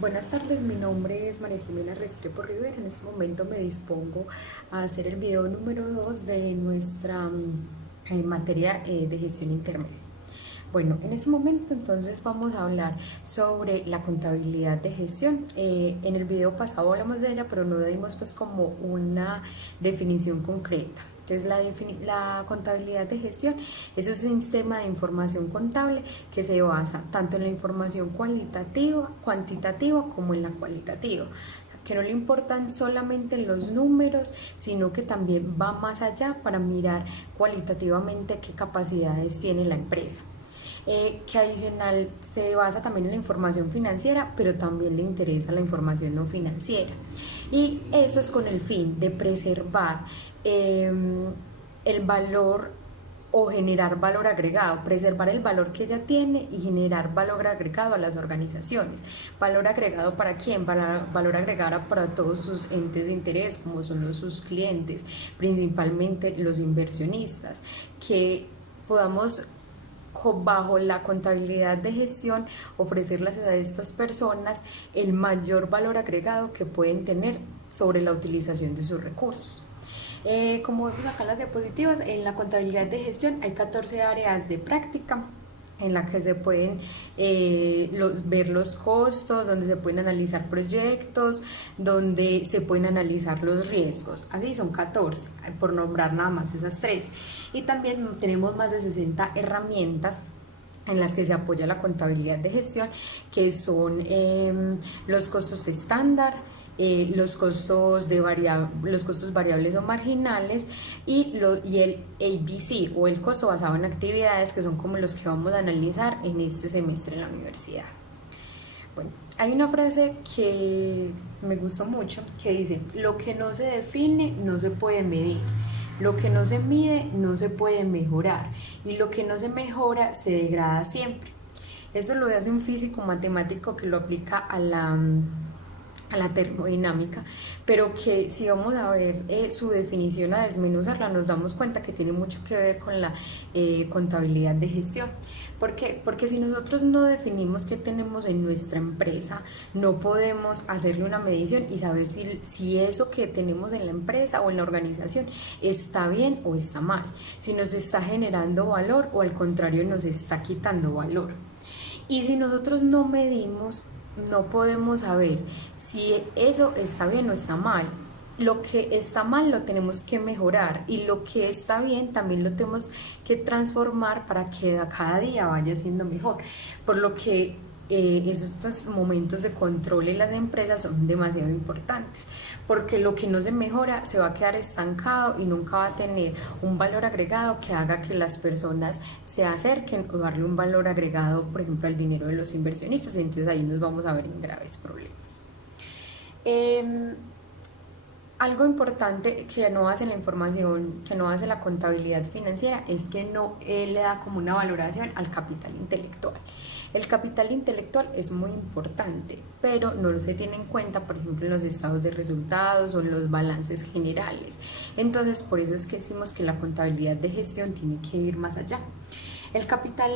Buenas tardes, mi nombre es María Jimena Restrepo Rivera. En este momento me dispongo a hacer el video número 2 de nuestra materia de gestión intermedia. Bueno, en este momento entonces vamos a hablar sobre la contabilidad de gestión. En el video pasado hablamos de ella, pero no dimos pues como una definición concreta. Entonces la contabilidad de gestión es un sistema de información contable que se basa tanto en la información cuantitativa como en la cualitativa, que no le importan solamente los números, sino que también va más allá para mirar cualitativamente qué capacidades tiene la empresa. Que adicional se basa también en la información financiera, pero también le interesa la información no financiera. Y eso es con el fin de preservar el valor o generar valor agregado, preservar el valor que ella tiene y generar valor agregado a las organizaciones. ¿Valor agregado para quién? Valor agregado para todos sus entes de interés, como son sus clientes, principalmente los inversionistas, que podamos bajo la contabilidad de gestión ofrecerles a estas personas el mayor valor agregado que pueden tener sobre la utilización de sus recursos. Como vemos acá en las diapositivas, en la contabilidad de gestión hay 14 áreas de práctica en la que se pueden ver los costos, donde se pueden analizar proyectos, donde se pueden analizar los riesgos. Así son 14, por nombrar nada más esas tres. Y también tenemos más de 60 herramientas en las que se apoya la contabilidad de gestión, que son los costos estándar, los costos variables o marginales y el ABC o el costo basado en actividades, que son como los que vamos a analizar en este semestre en la universidad. Bueno, hay una frase que me gustó mucho que dice: lo que no se define no se puede medir, lo que no se mide no se puede mejorar y lo que no se mejora se degrada siempre. Eso lo hace un físico matemático que lo aplica a la termodinámica, pero que si vamos a ver su definición, a desmenuzarla, nos damos cuenta que tiene mucho que ver con la contabilidad de gestión. ¿Por qué? Porque si nosotros no definimos qué tenemos en nuestra empresa, no podemos hacerle una medición y saber si eso que tenemos en la empresa o en la organización está bien o está mal, si nos está generando valor o al contrario nos está quitando valor. Y si nosotros no medimos, no podemos saber si eso está bien o está mal. Lo que está mal lo tenemos que mejorar y lo que está bien también lo tenemos que transformar para que cada día vaya siendo mejor. Por lo que estos momentos de control en las empresas son demasiado importantes, porque lo que no se mejora se va a quedar estancado y nunca va a tener un valor agregado que haga que las personas se acerquen o darle un valor agregado, por ejemplo, al dinero de los inversionistas. Entonces ahí nos vamos a ver en graves problemas. Algo importante que no hace la información, que no hace la contabilidad financiera, es que no le da como una valoración al capital intelectual. El capital intelectual es muy importante, pero no se tiene en cuenta, por ejemplo, en los estados de resultados o en los balances generales. Entonces, por eso es que decimos que la contabilidad de gestión tiene que ir más allá. El capital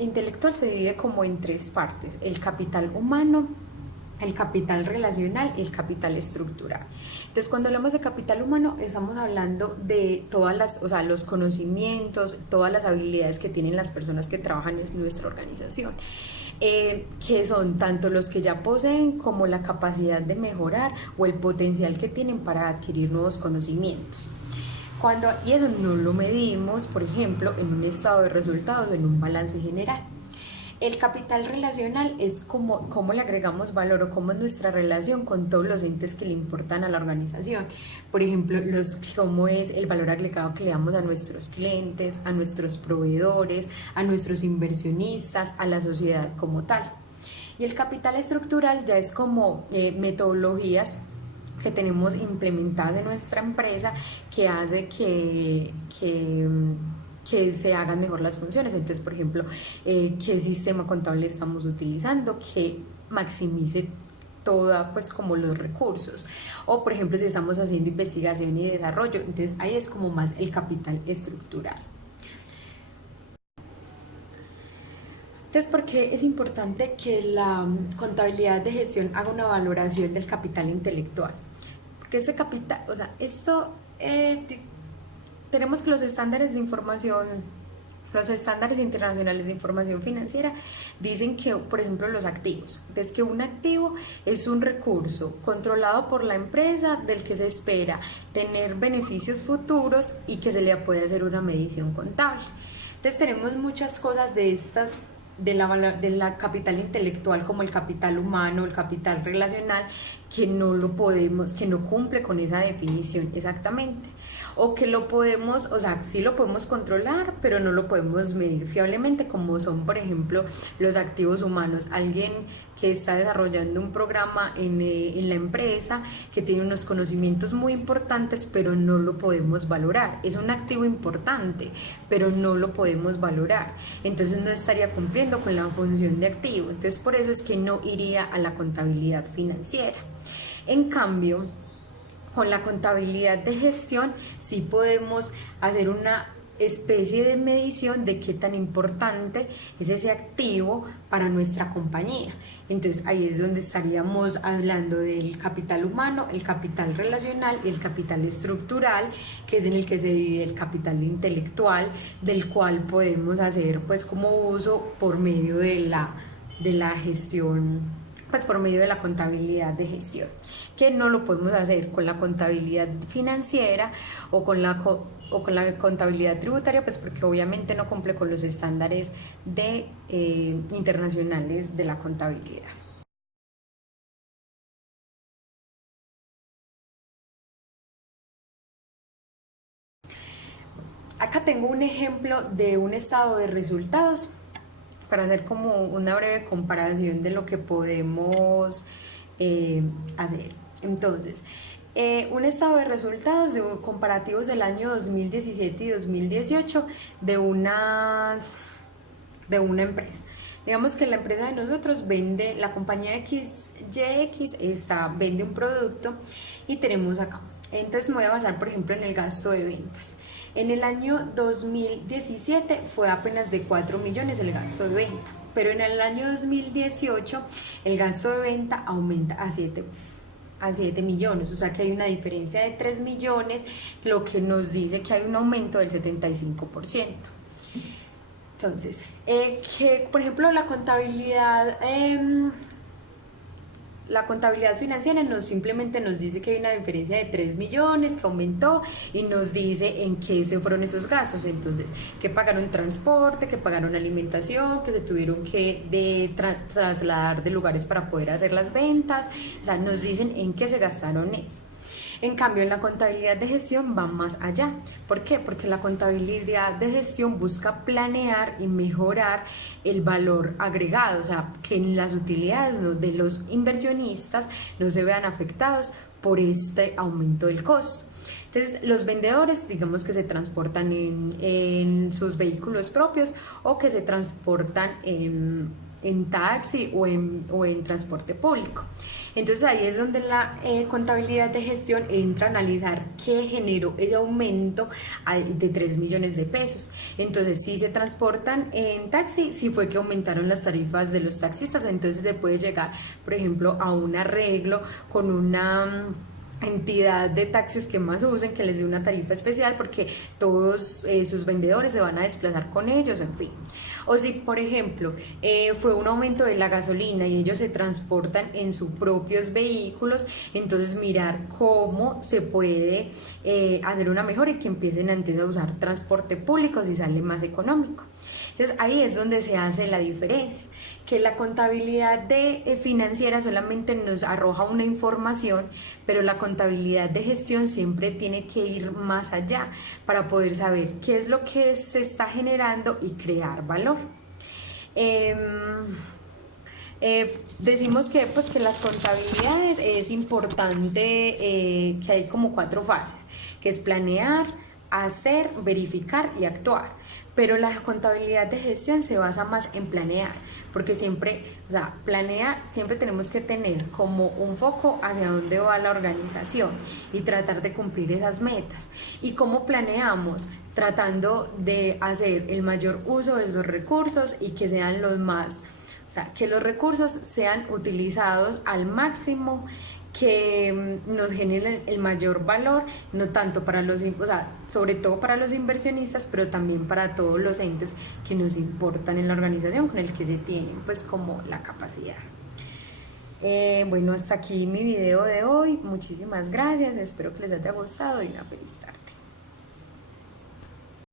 intelectual se divide como en tres partes: el capital humano, el capital relacional y el capital estructural. Entonces, cuando hablamos de capital humano, estamos hablando de los conocimientos, todas las habilidades que tienen las personas que trabajan en nuestra organización, que son tanto los que ya poseen como la capacidad de mejorar o el potencial que tienen para adquirir nuevos conocimientos. Y eso no lo medimos, por ejemplo, en un estado de resultados o en un balance general. El capital relacional es cómo le agregamos valor o cómo es nuestra relación con todos los entes que le importan a la organización. Por ejemplo, cómo es el valor agregado que le damos a nuestros clientes, a nuestros proveedores, a nuestros inversionistas, a la sociedad como tal. Y el capital estructural ya es como metodologías que tenemos implementadas en nuestra empresa que hace que se hagan mejor las funciones. Entonces, por ejemplo, qué sistema contable estamos utilizando que maximice toda, pues, como los recursos, o por ejemplo si estamos haciendo investigación y desarrollo. Entonces ahí es como más el capital estructural. Entonces, ¿por qué es importante que la contabilidad de gestión haga una valoración del capital intelectual? Porque ese capital, o sea, esto, tenemos que los estándares de información, los estándares internacionales de información financiera dicen que, por ejemplo, los activos. Entonces, que un activo es un recurso controlado por la empresa del que se espera tener beneficios futuros y que se le puede hacer una medición contable. Entonces, tenemos muchas cosas de estas de la capital intelectual, como el capital humano, el capital relacional, que no lo podemos, que no cumple con esa definición exactamente, o que lo podemos, o sea, sí lo podemos controlar, pero no lo podemos medir fiablemente, como son, por ejemplo, los activos humanos. Alguien que está desarrollando un programa en la empresa, que tiene unos conocimientos muy importantes, pero no lo podemos valorar. Es un activo importante, pero no lo podemos valorar. Entonces no estaría cumpliendo con la función de activo. Entonces por eso es que no iría a la contabilidad financiera. En cambio, con la contabilidad de gestión sí podemos hacer una especie de medición de qué tan importante es ese activo para nuestra compañía. Entonces ahí es donde estaríamos hablando del capital humano, el capital relacional y el capital estructural, que es en el que se divide el capital intelectual, del cual podemos hacer pues como uso por medio de la gestión, pues por medio de la contabilidad de gestión, que no lo podemos hacer con la contabilidad financiera o con la contabilidad tributaria, pues porque obviamente no cumple con los estándares internacionales de la contabilidad. Acá tengo un ejemplo de un estado de resultados para hacer como una breve comparación de lo que podemos hacer. Entonces, un estado de resultados comparativos del año 2017 y 2018 de una empresa. Digamos que la empresa de nosotros vende, la compañía XYX vende un producto y tenemos acá. Entonces me voy a basar, por ejemplo, en el gasto de ventas. En el año 2017 fue apenas de 4 millones el gasto de venta, pero en el año 2018 el gasto de venta aumenta a 7 millones, o sea que hay una diferencia de 3 millones, lo que nos dice que hay un aumento del 75%. Entonces, que por ejemplo la contabilidad financiera simplemente nos dice que hay una diferencia de 3 millones que aumentó y nos dice en qué se fueron esos gastos. Entonces, que pagaron transporte, que pagaron alimentación, que se tuvieron que trasladar de lugares para poder hacer las ventas. O sea, nos dicen en qué se gastaron eso. En cambio, en la contabilidad de gestión va más allá. ¿Por qué? Porque la contabilidad de gestión busca planear y mejorar el valor agregado, o sea, que las utilidades de los inversionistas no se vean afectados por este aumento del costo. Entonces, los vendedores, digamos que se transportan en sus vehículos propios o que se transportan en taxi o en transporte público. Entonces ahí es donde la contabilidad de gestión entra a analizar qué generó ese aumento de 3 millones de pesos. Entonces, si se transportan en taxi, si fue que aumentaron las tarifas de los taxistas, entonces se puede llegar, por ejemplo, a un arreglo con una entidad de taxis que más usen, que les dé una tarifa especial porque todos sus vendedores se van a desplazar con ellos, en fin. O si, por ejemplo, fue un aumento de la gasolina y ellos se transportan en sus propios vehículos, entonces mirar cómo se puede hacer una mejora y que empiecen antes a usar transporte público si sale más económico. Entonces ahí es donde se hace la diferencia, que la contabilidad financiera solamente nos arroja una información, pero la contabilidad de gestión siempre tiene que ir más allá para poder saber qué es lo que se está generando y crear valor. Decimos que, pues, que las contabilidades es importante que hay como 4 fases, que es planear, hacer, verificar y actuar. pero la contabilidad de gestión se basa más en planear, porque siempre, o sea, siempre tenemos que tener como un foco hacia dónde va la organización y tratar de cumplir esas metas. ¿Y cómo planeamos? Tratando de hacer el mayor uso de los recursos y que sean los más, o sea, que los recursos sean utilizados al máximo, que nos generen el mayor valor, no tanto para los, o sea, sobre todo para los inversionistas, pero también para todos los entes que nos importan en la organización, con el que se tienen pues como la capacidad. Bueno, hasta aquí mi video de hoy. Muchísimas gracias, espero que les haya gustado y una feliz tarde.